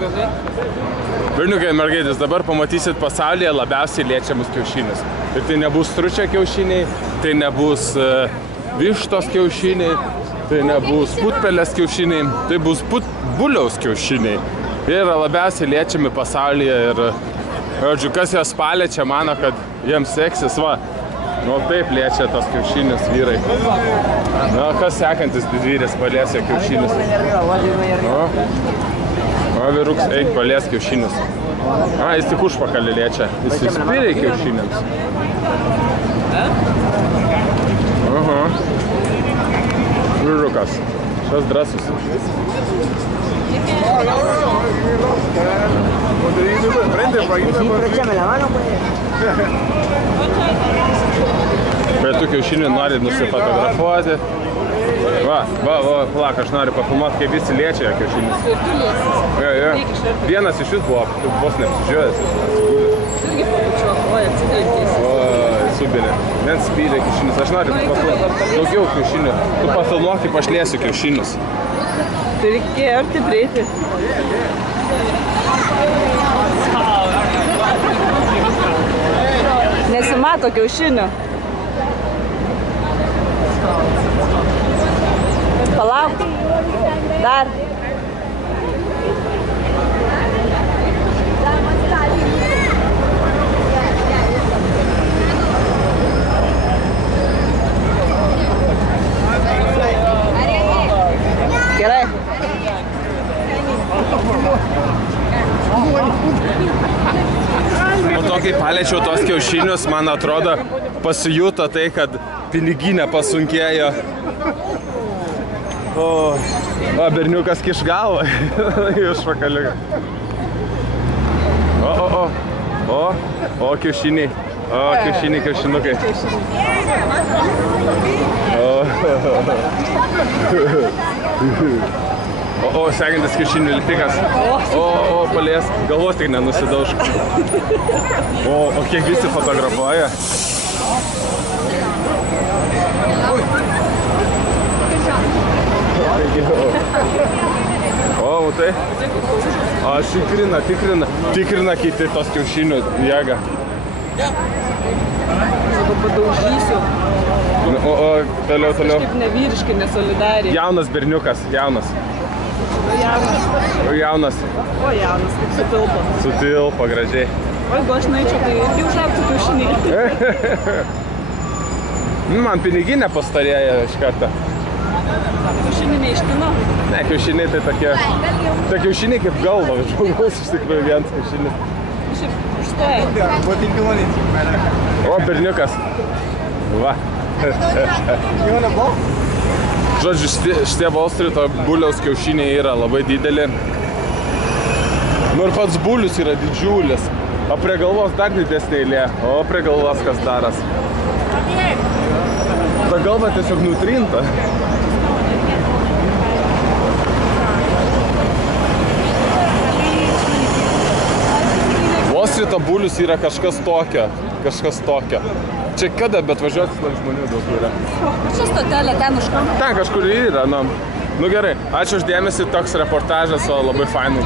Berniukai ir mergaitės, dabar pamatysit pasaulyje labiausiai liečiamus kiaušinius. Ir tai nebus stručio kiaušiniai, tai nebus vištos kiaušiniai, tai nebus putpelės kiaušiniai, tai bus buliaus kiaušiniai. Jie yra labiausiai liečiami pasaulyje ir, žodžiu, kas juos paliečia, mano, kad jiems seksis, va. Nu, taip liečia tas kiaušinis vyrai. Na, kas sekantis didvyris palies jo kiaušinis? O, vyruks, eik palies kiaušinis. A, jis tik užpakalį liečia. Jis įspyrė kiaušiniams. Aha. Vyrukas. Šios drasus. Prie tų kiaušinių nori nusifotografuoti. Va, plak, aš noriu pafilmuoti, kaip visi liečia jo kiaušinius. Jo. Vienas iš jis buvo vos neapsižiūrėjęs. Irgi pabučiuoja, atsidėkės. O, subėlė. Vien spylė kiaušinius. Aš noriu daugiau kiaušinių. Tu pafilmuok, kaip aš liesiu kiaušinius. Tai reikėjo arti breiti. Nesimato kiaušinių. Palauk. Dar. Gerai. Po to, kai paliečiau tos kiaušinius, man atrodo, pasijuto tai, kad piniginė pasunkėjo. O, berniukas kiš galvą. Iš vakaliuką. O, kiaušiniai. O, kiaušinukai. O, sekantis kiaušinių lipikas. O, palies. Galvos tik nenusidaužk. O, kiek visi fotografuoja. O, tai? Aš tikrina kiti tos kiaušinių jėgą. Padaužysiu. O, toliau. Kažkaip nevyriškai, nesolidariai. Jaunas berniukas, jaunas. O jaunas, kaip sutilpo. Sutilpo, gražiai. O jeigu aš naičiau, tai irgi užaugtų kiaušiniai. Man piniginė pastarėjo iš karto. Kiaušinį neištino? Ne, kiaušiniai tai tokie... Tai kiaušiniai kaip galva, žmogaus iš tikrųjų vienas kiaušinis. Šiaip užstoja. O, berniukas. Va. Žodžiu, šitie Wall Streeto buliaus kiaušiniai yra labai dideli. Nu ir pats bulius yra didžiulis. O prie galvos dar didesnė eilė. O prie galvos kas daras. Ta galva tiesiog nutrinta. Wall Streeto bulius yra kažkas tokio. Čia kada, bet važiuotis daug žmonių daug yra. Čia stotelė ten už kampo. Ten kažkur yra, nu gerai. Ačiū už dėmesį, toks reportažas, o labai fainų.